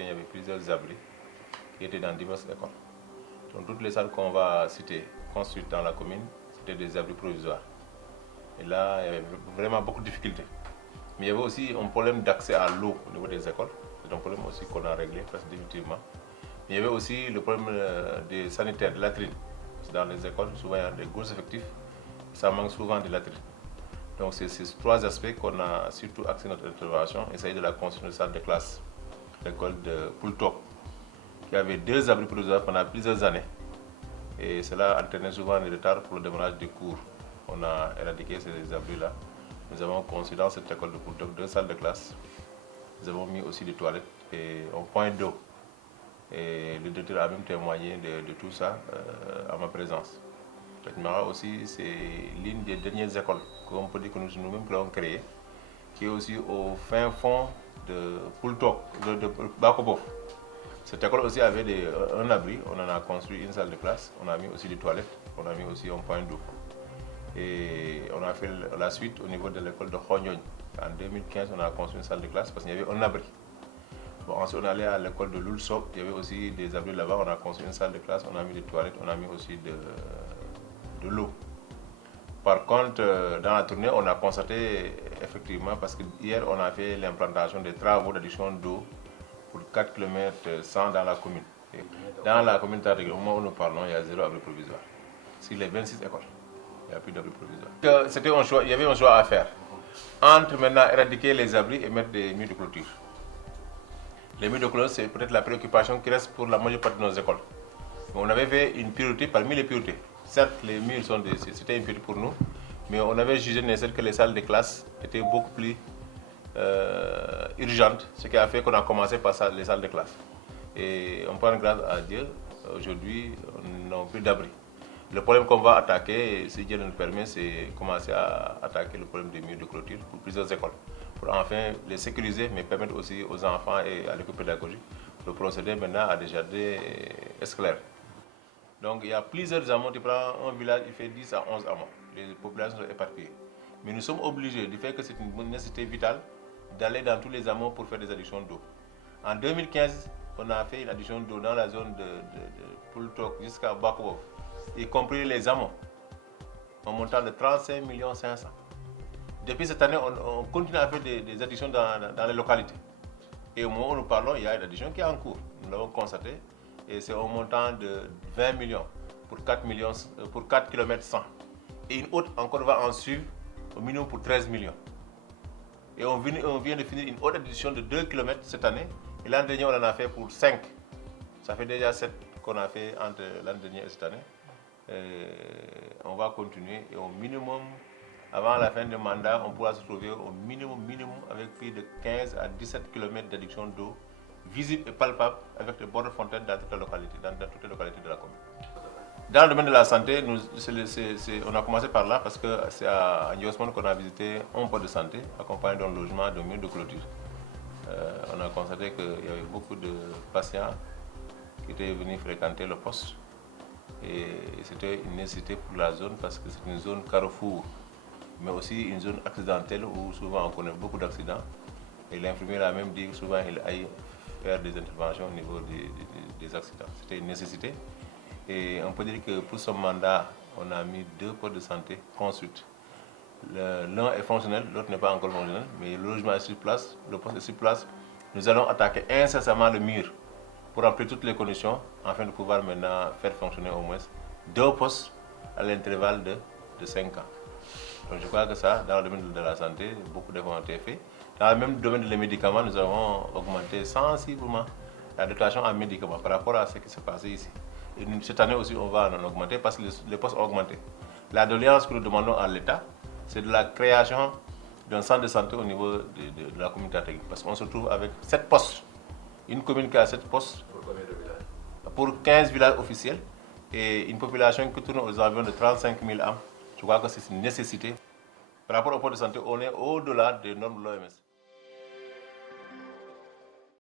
il y avait plusieurs abris qui étaient dans diverses écoles. Donc toutes les salles qu'on va citer, construites dans la commune, c'était des abris provisoires. Et là, il y avait vraiment beaucoup de difficultés. Mais il y avait aussi un problème d'accès à l'eau au niveau des écoles. C'est un problème aussi qu'on a réglé presque définitivement. Mais il y avait aussi le problème des sanitaires, de latrines. Dans les écoles, souvent il y a des gros effectifs, ça manque souvent de latrines. Donc c'est ces trois aspects qu'on a surtout axé notre intervention, essayer de la construire de salle de classe. L'école de Poultok, qui avait 2 abris provisoires pendant plusieurs années. Et cela entraînait souvent des retards pour le démarrage des cours. On a éradiqué ces abris-là. Nous avons construit dans cette école de Poultok 2 salles de classe. Nous avons mis aussi des toilettes et un point d'eau. Et le directeur a même témoigné de tout ça à ma présence. Mara aussi, c'est l'une des dernières écoles qu'on peut dire que nous-mêmes l'avons créée, qui est aussi au fin fond de Poultok, de Bakobov. Cette école aussi avait un abri, on en a construit une salle de classe, on a mis aussi des toilettes, on a mis aussi un point d'eau. Et on a fait la suite au niveau de l'école de Khognogne. En 2015, on a construit une salle de classe parce qu'il y avait un abri. Bon, ensuite, on allait à l'école de Loulsop, il y avait aussi des abris là-bas, on a construit une salle de classe, on a mis des toilettes, on a mis aussi de l'eau. Par contre, dans la tournée, on a constaté effectivement, parce que hier, on a fait l'implantation des travaux d'adduction d'eau pour 4 km 100 dans la commune. Et dans la commune, au moment où nous parlons, il y a 0 abri provisoire. Sur les 26 écoles, il n'y a plus d'abri provisoire. C'était un choix, il y avait un choix à faire. Entre maintenant éradiquer les abris et mettre des murs de clôture. Les murs de clôture, c'est peut-être la préoccupation qui reste pour la majeure partie de nos écoles. Mais on avait fait une priorité parmi les priorités. Certes, les murs c'était une priorité pour nous, mais on avait jugé nécessaire que les salles de classe étaient beaucoup plus urgentes, ce qui a fait qu'on a commencé par les salles de classe. Et on prend grâce à Dieu, aujourd'hui, nous n'avons plus d'abri. Le problème qu'on va attaquer, si Dieu nous le permet, c'est commencer à attaquer le problème des murs de clôture pour plusieurs écoles, pour enfin les sécuriser, mais permettre aussi aux enfants et à l'école pédagogique de procéder maintenant à des jardins scolaires. Donc il y a plusieurs hameaux, tu prends un village, il fait 10 à 11 hameaux, les populations sont éparpillées. Mais nous sommes obligés, du fait que c'est une nécessité vitale, d'aller dans tous les hameaux pour faire des adductions d'eau. En 2015, on a fait une adduction d'eau dans la zone de Poultok jusqu'à Bakobov, y compris les hameaux, un montant de 35 500 000. Depuis cette année, on continue à faire des adductions dans les localités. Et au moment où nous parlons, il y a une adduction qui est en cours, nous l'avons constaté. Et c'est un montant de 20 millions pour 4 km 100. Et une autre encore va en suivre au minimum pour 13 millions. Et on vient de finir une autre édition de 2 km cette année. Et l'an dernier, on en a fait pour 5. Ça fait déjà 7 qu'on a fait entre l'an dernier et cette année. Et on va continuer. Et au minimum, avant la fin du mandat, on pourra se trouver au minimum avec plus de 15 à 17 km d'adduction d'eau visible et palpable avec des bords de fontaine dans toutes les localités de la commune. Dans le domaine de la santé, on a commencé par là parce que c'est à Ndiosmone qu'on a visité un poste de santé accompagné d'un logement, d'un mur de clôture. On a constaté qu'il y avait beaucoup de patients qui étaient venus fréquenter le poste et c'était une nécessité pour la zone parce que c'est une zone carrefour, mais aussi une zone accidentelle où souvent on connaît beaucoup d'accidents. Et l'infirmier a même dit que souvent il aille faire des interventions au niveau des accidents. C'était une nécessité. Et on peut dire que pour ce mandat, on a mis 2 postes de santé construits. L'un est fonctionnel, l'autre n'est pas encore fonctionnel, mais le logement est sur place, le poste est sur place. Nous allons attaquer incessamment le mur pour remplir toutes les conditions afin de pouvoir maintenant faire fonctionner au moins 2 postes à l'intervalle de 5 ans. Donc je crois que ça, dans le domaine de la santé, beaucoup d'efforts ont été faits. Dans le même domaine des médicaments, nous avons augmenté sensiblement la dotation en médicaments par rapport à ce qui s'est passé ici. Et cette année aussi, on va en augmenter parce que les postes ont augmenté. La doléance que nous demandons à l'État, c'est de la création d'un centre de santé au niveau de la communauté technique. Parce qu'on se trouve avec 7 postes. Une commune qui a 7 postes. Pour combien de villages? Pour 15 villages officiels et une population qui tourne aux environs de 35 000 âmes. Je crois que c'est une nécessité. Par rapport au poste de santé, on est au-delà des normes de l'OMS.